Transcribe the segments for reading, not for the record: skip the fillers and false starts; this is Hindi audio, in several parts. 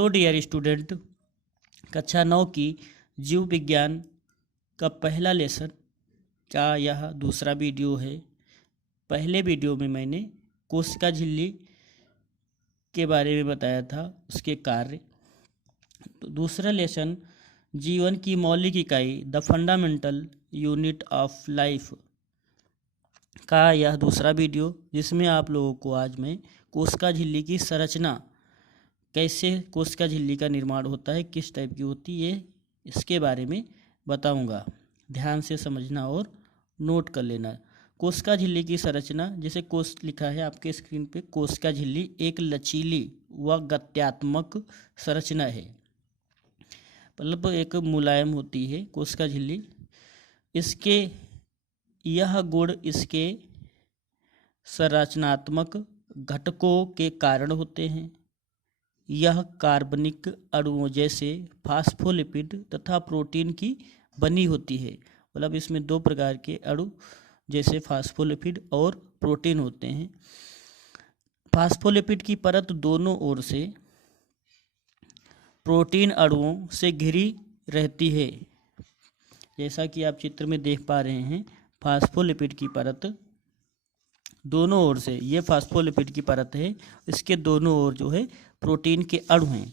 हेलो डियर स्टूडेंट, कक्षा 9 की जीव विज्ञान का पहला लेसन का यह दूसरा वीडियो है। पहले वीडियो में मैंने कोशिका झिल्ली के बारे में बताया था, उसके कार्य। तो दूसरा लेसन जीवन की मौलिक इकाई the fundamental unit of life का यह दूसरा वीडियो, जिसमें आप लोगों को आज मैं कोशिका झिल्ली की संरचना, कैसे कोशिका झिल्ली का निर्माण होता है, किस टाइप की होती है, इसके बारे में बताऊंगा। ध्यान से समझना और नोट कर लेना। कोशिका झिल्ली की संरचना, जैसे कोश लिखा है आपके स्क्रीन पे, कोशिका झिल्ली एक लचीली व गत्यात्मक संरचना है। मतलब एक मुलायम होती है कोशिका झिल्ली। इसके यह गुण इसके संरचनात्मक घटकों के कारण होते हैं। यह कार्बनिक अणुओं जैसे फास्फोलिपिड तथा प्रोटीन की बनी होती है। मतलब इसमें दो प्रकार के अणु जैसे फास्फोलिपिड और प्रोटीन होते हैं। फास्फोलिपिड की परत दोनों ओर से प्रोटीन अणुओं से घिरी रहती है। जैसा कि आप चित्र में देख पा रहे हैं, फास्फोलिपिड की परत दोनों ओर से, ये फास्फोलिपिड की परत है, इसके दोनों ओर जो है प्रोटीन के अणु हैं।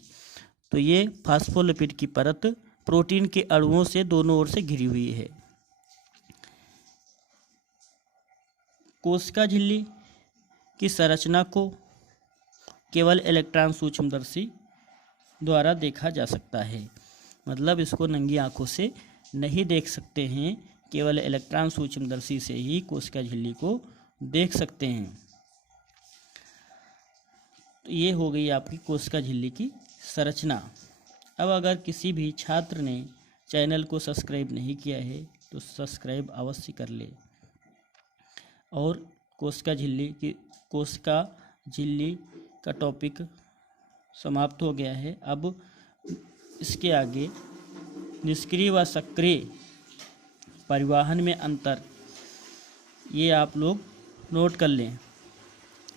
तो ये फास्फोलिपिड की परत प्रोटीन के अणुओं से दोनों ओर से घिरी हुई है। कोशिका झिल्ली की संरचना को केवल इलेक्ट्रॉन सूक्ष्मदर्शी द्वारा देखा जा सकता है। मतलब इसको नंगी आंखों से नहीं देख सकते हैं, केवल इलेक्ट्रॉन सूक्ष्मदर्शी से ही कोशिका झिल्ली को देख सकते हैं। तो ये हो गई आपकी कोशिका झिल्ली की संरचना। अब अगर किसी भी छात्र ने चैनल को सब्सक्राइब नहीं किया है तो सब्सक्राइब अवश्य कर ले। और कोशिका झिल्ली का टॉपिक समाप्त हो गया है। अब इसके आगे निष्क्रिय व सक्रिय परिवहन में अंतर, ये आप लोग नोट कर लें।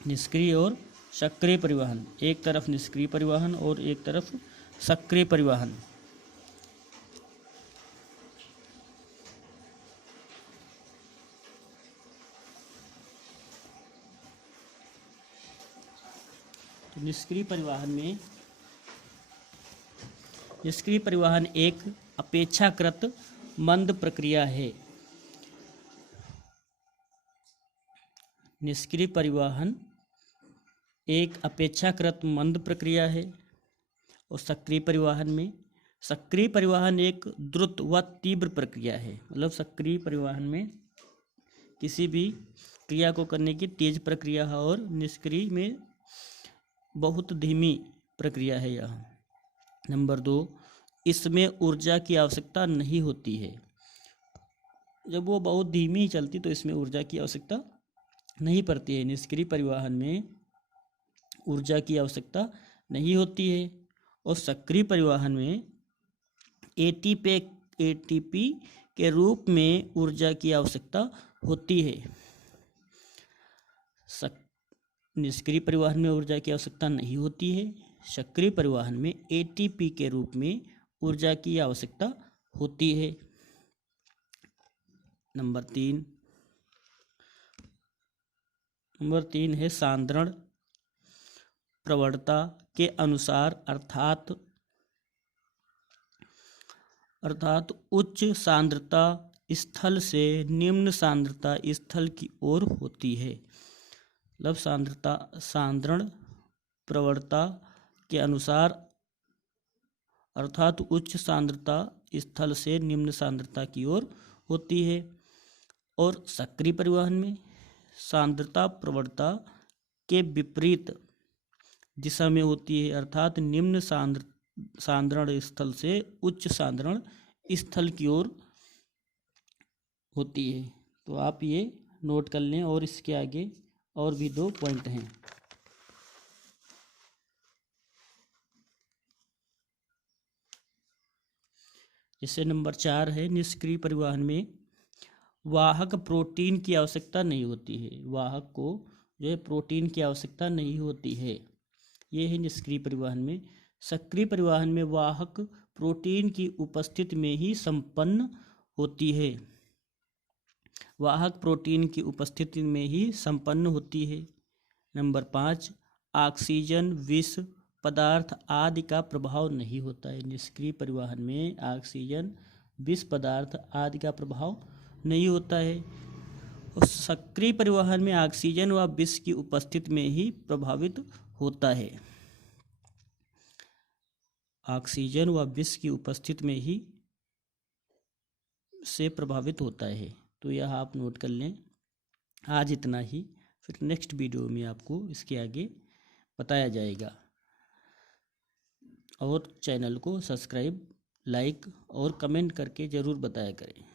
निष्क्रिय और सक्रिय परिवहन, एक तरफ निष्क्रिय परिवहन और एक तरफ सक्रिय परिवहन। तो निष्क्रिय परिवहन एक अपेक्षाकृत मंद प्रक्रिया है। निष्क्रिय परिवहन एक अपेक्षाकृत मंद प्रक्रिया है। और सक्रिय परिवहन एक द्रुत व तीव्र प्रक्रिया है। मतलब सक्रिय परिवहन में किसी भी क्रिया को करने की तेज प्रक्रिया है और निष्क्रिय में बहुत धीमी प्रक्रिया है यह। नंबर 2, इसमें ऊर्जा की आवश्यकता नहीं होती है। जब वो बहुत धीमी चलती तो इसमें ऊर्जा की आवश्यकता नहीं पड़ती है। निष्क्रिय परिवहन में ऊर्जा की आवश्यकता नहीं होती है। और सक्रिय परिवहन में एटीपी के रूप में ऊर्जा की आवश्यकता होती है। निष्क्रिय परिवहन में ऊर्जा की आवश्यकता नहीं होती है। सक्रिय परिवहन में एटीपी के रूप में ऊर्जा की आवश्यकता होती है। नंबर 3 है सांद्रण प्रवणता के अनुसार, अर्थात उच्च सांद्रता स्थल से निम्न सांद्रता स्थल की ओर होती है। मतलब सांद्रण प्रवणता के अनुसार, अर्थात उच्च सांद्रता स्थल से निम्न सांद्रता की ओर होती है। और सक्रिय परिवहन में सांद्रता प्रवणता के विपरीत दिशा में होती है। अर्थात निम्न सांद्रण स्थल से उच्च सांद्रण स्थल की ओर होती है। तो आप ये नोट कर लें। और इसके आगे और भी 2 पॉइंट हैं। जैसे नंबर 4 है, निष्क्रिय परिवहन में वाहक प्रोटीन की आवश्यकता नहीं होती है। वाहक को जो है प्रोटीन की आवश्यकता नहीं होती है। ये है निष्क्रिय परिवहन में। सक्रिय परिवहन में वाहक प्रोटीन की उपस्थिति में ही संपन्न होती है। वाहक प्रोटीन की उपस्थिति में ही संपन्न होती है। नंबर 5, ऑक्सीजन, विष पदार्थ आदि का प्रभाव नहीं होता है। निष्क्रिय परिवहन में ऑक्सीजन, विष पदार्थ आदि का प्रभाव नहीं होता है। और सक्रिय परिवहन में ऑक्सीजन व विष की उपस्थिति में ही प्रभावित होता है। ऑक्सीजन व विष की उपस्थिति में ही से प्रभावित होता है। तो यह आप नोट कर लें। आज इतना ही, फिर नेक्स्ट वीडियो में आपको इसके आगे बताया जाएगा। और चैनल को सब्सक्राइब, लाइक और कमेंट करके ज़रूर बताया करें।